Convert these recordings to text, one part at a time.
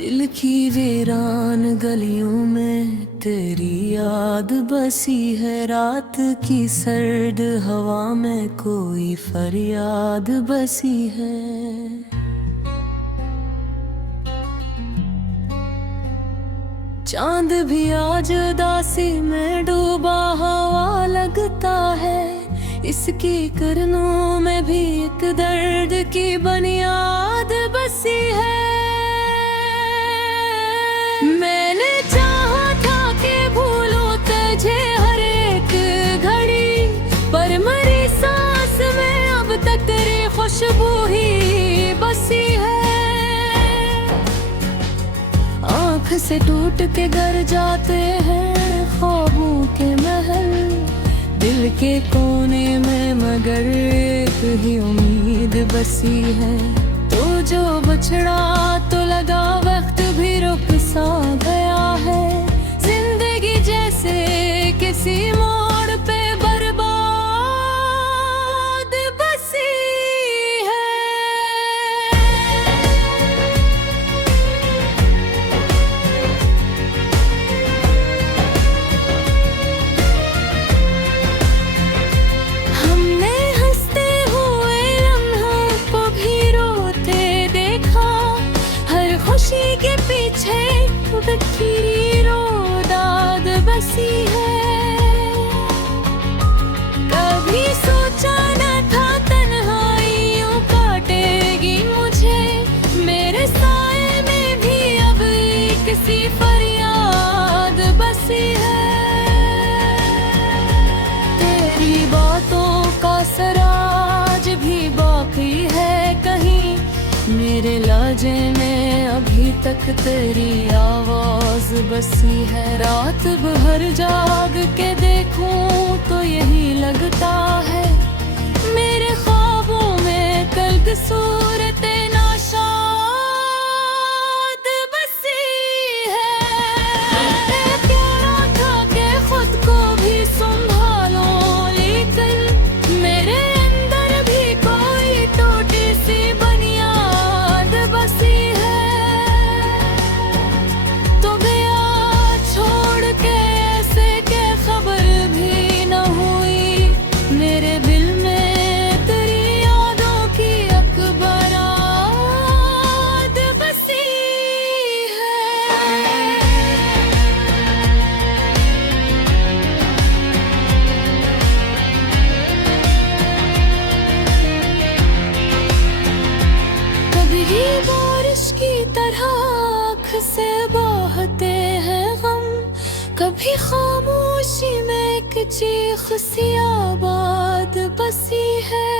दिल की वीरान गलियों में तेरी याद बसी है। रात की सर्द हवा में कोई फरियाद बसी है। चांद भी आज उदासी में डूबा हवा लगता है। इसकी किरणों में भी एक दर्द की बुनियाद बसी है। मैंने चाहा था कि भूलूं तुझे हर एक घड़ी, पर मरी सांस में अब तक तेरी खुशबू ही बसी है। आँख से टूट के घर जाते हैं ख्वाबों के महल, दिल के कोने में मगर एक ही उम्मीद बसी है। तो जो बछड़ा तो लगा वक्त भी रुक सा गया है। जिंदगी जैसे किसी मोड़ पे बर्बाद बसी है। हमने हंसते हुए लम्हों को भी रोते देखा, हर खुशी के पीछे लकीरी रोदाद बसी है। कभी सोचा न था तन्हाई यूं काटेगी मुझे, मेरे साए में भी अब किसी फरियाद बसी है। तेरी बातों का सराज भी बाकी है कहीं, मेरे लहजे में अभी तक तेरी आवाज बसी है। रात भर जाग के देखूं तो यही लगता है, मेरे ख्वाबों में कल सूरतें नाशाद बसी है। प्यारा था कि खुद को भी संभालो, लेकिन मेरे अंदर भी कोई टूटी सी बुनियाद बसी है। तो गया छोड़ के ऐसे के खबर भी न हुई, मेरे दिल में तेरी यादों की अकबरात बसी है। कभी बारिश की तरह आँख से बहते हैं गम, कभी खामोशी में एक चीख सी आबाद बसी है।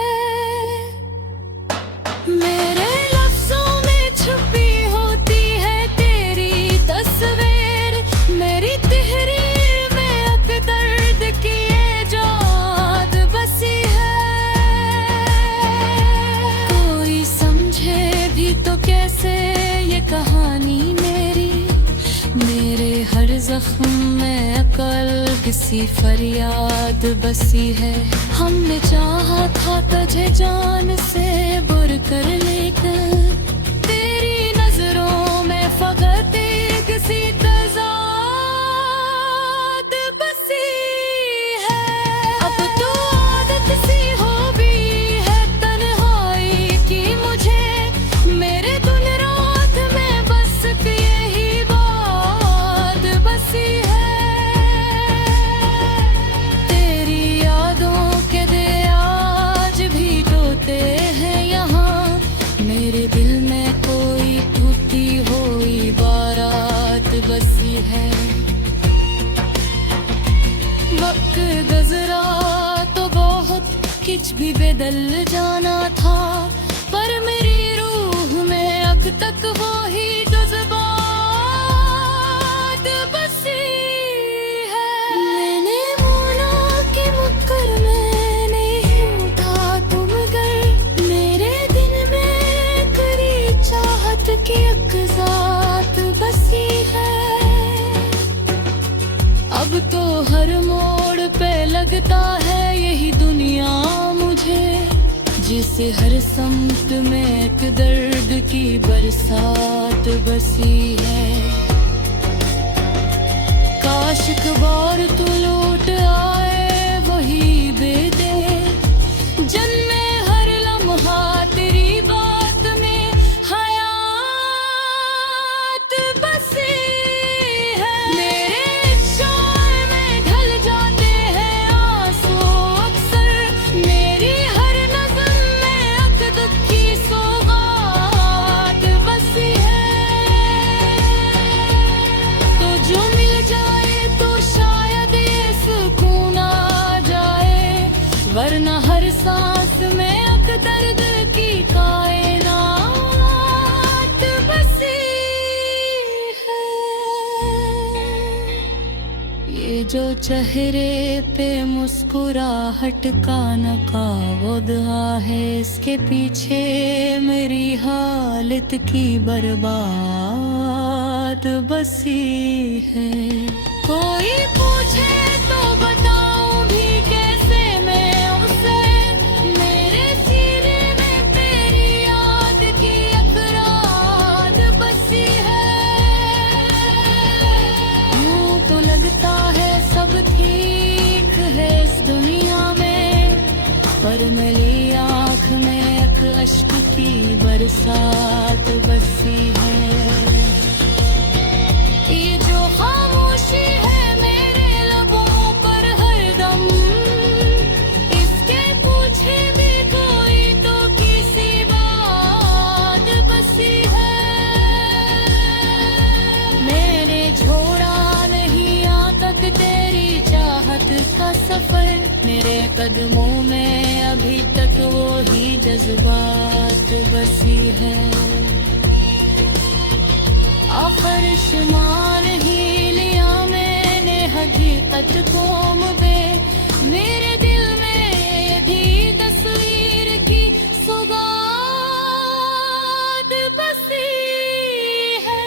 मेरे लफ्जों में छुपी होती है तेरी तस्वीर, मेरी तहरीर में अब दर्द की एजाद बसी है। कोई समझे भी तो कैसे ये कहानी मेरी, मेरे हर जख्म में अकल किसी फरियाद बसी है। हमने चाहा था तुझे जान से बुर कर, लेकर तेरी नजरों में फकत किसी तज़ाद बसी है। अब तो आदत सी हो गई है तन्हाई की मुझे, मेरे दिन रात में बस यही बात बसी है। तेरी यादों के दे आज भी टूटे हैं यहाँ, मेरे दिल में कोई टूटी हुई बारात बसी है। वक्त गुजरा तो बहुत कुछ भी बदल जाना था, पर मेरी रूह में अब तक वो ही जज्बात बसी है। मैंने मोना कि मुक्कर में नहीं उठा तुम घर, मेरे दिल में तेरी चाहत की अकज़ात बसी है। अब तो हर मोड़ पे लगता है यही दुनिया मुझे, जिसे हर समत में एक दर्द की बरसात बसी है। काश एक बार तू लौट आए वही बेदे जन्मे हर लम्हा तेरी बात में हयात बसी है। मेरे शोर में ढल जाते हैं आंसू अक्सर, मेरी हर नज़म में अक़दत की सौगात बसी है। तो जो मिल जाए तो शायद ये सुकून आ जाए, वरना हर सांस में दर्द की कायनात बसी है। ये जो चेहरे पे मुस्कुराहट का नकाब है, इसके पीछे मेरी हालत की बर्बाद बसी है। कोई पूछे तो बताऊं भी कैसे मैं उसे, मेरे सीने में तेरी याद की अफराद बसी है। यूं तो लगता है सब ठीक है इस दुनिया में, पर मेरी आँख में एक अश्क की बरसात बसी है। ये जो खामोशी है मेरे लबों पर हरदम, इसके पूछे भी कोई तो किसी बात बसी है। मैंने छोड़ा नहीं आज तक तेरी चाहत का सफर, मेरे कदमों में अभी तक वो ही जज्बात बसी है। आखिर मान ही लिया मैंने हकीकत को मुझे, मेरे दिल में भी तस्वीर की सौगात बसी है।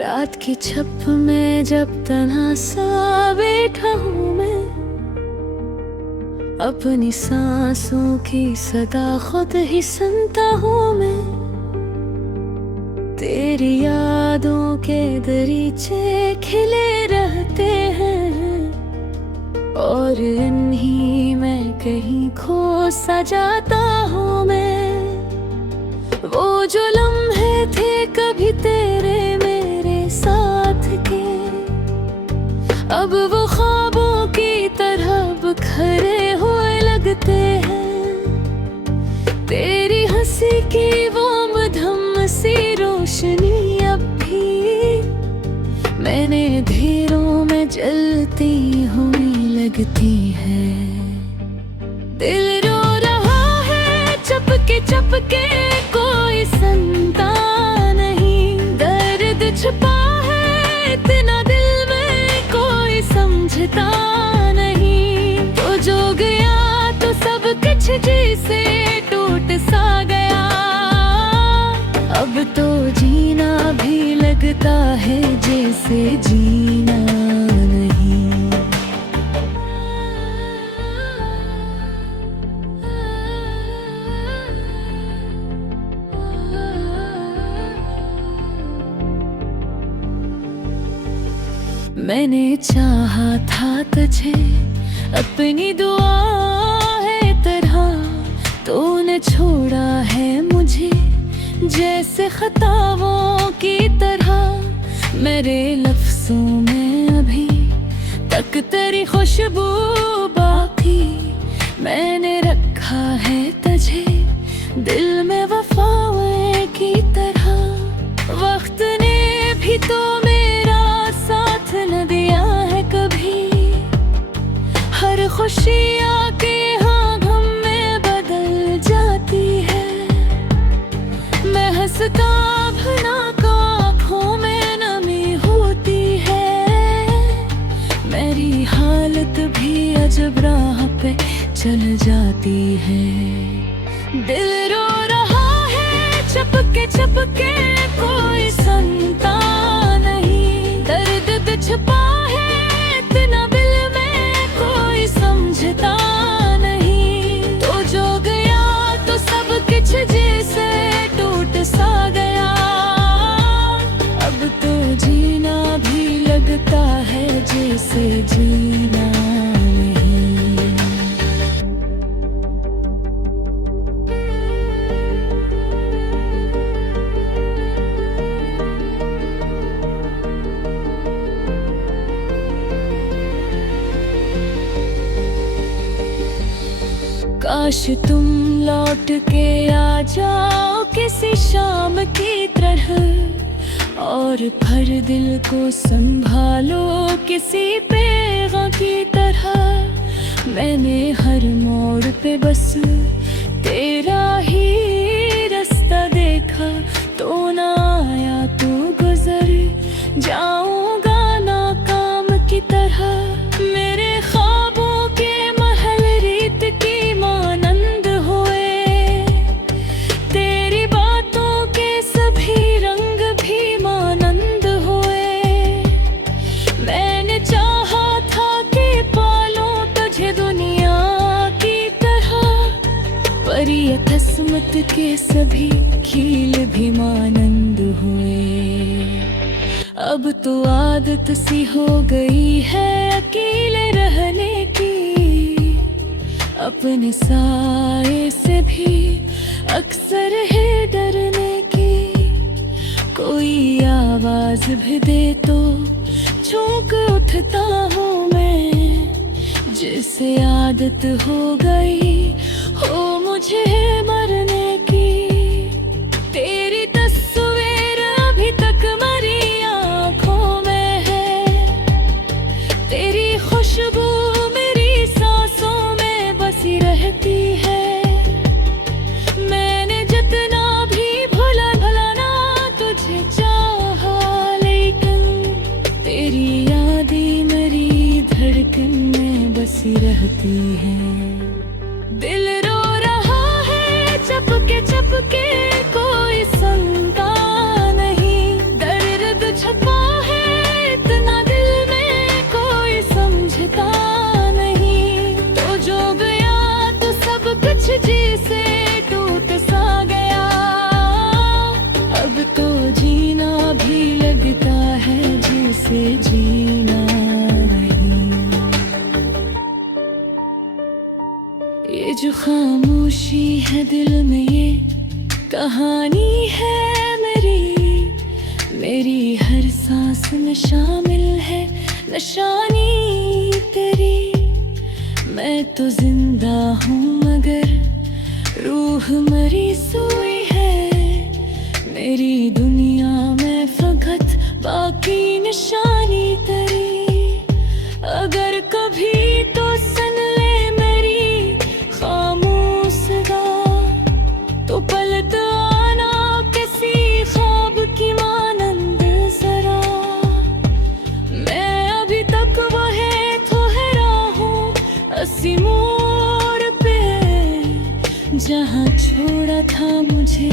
रात की छप में जब तन्हा सा बैठा हूँ मैं, अपनी सांसों की सदा खुद ही सुनता हूँ मैं। तेरी यादों के दरीचे खिले रहते हैं, और इन्हीं में कहीं खो सा जाता हूँ मैं। वो जो लम्हे थे कभी तेरे साथ के, अब वो ख्वाबों की तरह बिखरे हुए लगते हैं। तेरी हंसी की वो मधम सी रोशनी अब भी मैंने धीरों में जलती हुई लगती है। दिल रो रहा है चपके चपके, कोई सुनता नहीं, दर्द छुपा इतना दिल में कोई समझता नहीं। तो जो गया तो सब कुछ जैसे टूट सा गया, अब तो जीना भी लगता है जैसे जीना नहीं। मैंने चाहा था तुझे अपनी दुआ है तरह, तूने छोड़ा है मुझे जैसे खताओं की तरह। मेरे लफ्जों में अभी तक तेरी खुशबू बाकी, मैंने रखा है तुझे दिल में वफाएं की तरह। वक्त ने भी तो मेरा साथ न दिया है कभी, हर खुशी आके हाँ गम में बदल जाती है। मैं हंसता भना को आँखों में नमी मेरी हालत भी अजब राह पे चल जाती है। दिल रो रहा है चपके चपके, कोई सुनता नहीं। दर्द छुपा है इतना दिल में, कोई समझता नहीं। तो जो गया तो सब कुछ जैसे टूट सा गया। अब तो जीना भी लगता है जैसे जीना नहीं। काश तुम लौट के आ जाओ किसी शाम की तरह, और हर दिल को संभालो किसी पेगा की तरह। मैंने हर मोड़ पे बस तेरा ही रास्ता देखा, तो ना आया तो गुजर जाऊंगा नाकाम की तरह। मेरे ख्वाबों के महल रीत की मानंद हुए, तेरी बातों के सभी रंग भी मानंद हुए। मैंने चाहा था कि पालूं तुझे दुनिया की तरह, पर ये किस्मत के सभी खील भी मानंद हुए। अब तो आदत सी हो गई है अकेले रहने की, अपने साए से भी अक्सर है डरने की। कोई आवाज भी दे तो चौंक उठता हूँ मैं, जिसे आदत हो गई हो मुझे मरने की। तेरी तस्वीर अभी तक मेरी आँखों में है, तेरी खुशबू मेरी सांसों में बसी रहती है। मैंने जितना भी भुला भुलाना तुझे चाहा, लेकिन तेरी यादें मेरी धड़कन में बसी रहती है। दिल रो रहा है चपके चपके, कोई सुनता नहीं। दर्द छुपा है इतना दिल में, कोई समझता नहीं। तो जो गया तो सब कुछ जैसे टूट सा गया। अब तो जीना भी लगता है जैसे जीना नहीं। ये जो खामोशी है दिल में, ये कहानी है मेरी हर सांस में शामिल है निशानी तेरी। मैं तो जिंदा हूँ मगर रूह मरी सोई है, मेरी दुनिया में फकत बाकी निशानी तेरी। अगर कभी तो सुन ले मेरी खामोश गा, तो पलट आना किसी ख्वाब की मानंद जरा। मैं अभी तक वही ठहरा हूँ उसी मोड़ पे, जहाँ छोड़ा था मुझे